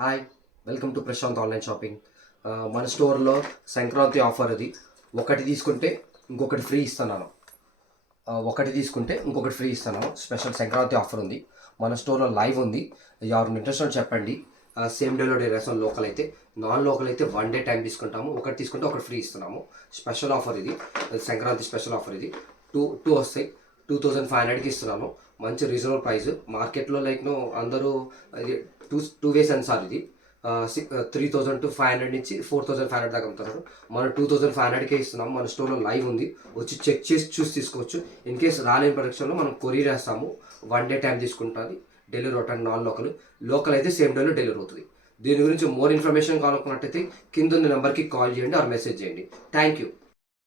Hi, welcome to Prashant online shopping. మన స్టోర్లో Sankranti offer అది. ఒకటి తీసుకుంటే ఇంకొకటి ఫ్రీ ఇస్తున్నాను. ఒకటి తీసుకుంటే ఇంకొకటి ఫ్రీ ఇస్తున్నాను. స్పెషల్ సంక్రాంతి ఆఫర్ ఉంది. మన స్టోర్లో లైవ్ ఉంది. ఎవరిని ఇంట్రెస్ట్ ఉంటే చెప్పండి. సేమ్ డెలివరీ రెస్టారెంట్ లోకల్ అయితే, నాన్ లోకల్ అయితే 1 డే టైం తీసుకుంటాము. ఒకటి తీసుకుంటే ఒకటి ఫ్రీ ఇస్తున్నాము. స్పెషల్ ఆఫర్ ఇది. సంక్రాంతి స్పెషల్ ఆఫర్ ఇది. టూ టూ వస్తాయి. 2500కి ఇస్తున్నాను. మంచి రీజనబుల్ ప్రైస్. మార్కెట్లో అందరూ ఇది టూ వేస్ అని సార్ ఇది. 3000 to 500 నుంచి 4500 దాకా అమ్ముతున్నారు. మనం 2500కే ఇస్తున్నాము. మన స్టోర్లో లైవ్ ఉంది. వచ్చి చెక్ చేసి చూసి తీసుకోవచ్చు. ఇన్ కేస్ రాలేని పరీక్షలో మనం కొరియర్ వేస్తాము. 1 డే టైం తీసుకుంటుంది. డెలివరీ అవుతుంది. నాన్ లోకల్, లోకల్ అయితే సేమ్ డేలో డెలివరీ అవుతుంది. దీని గురించి మోర్ ఇన్ఫర్మేషన్ కావాలనుకున్నట్టయితే కింద ఉన్న నెంబర్కి కాల్ చేయండి ఆర్ మెసేజ్ చేయండి. Thank you.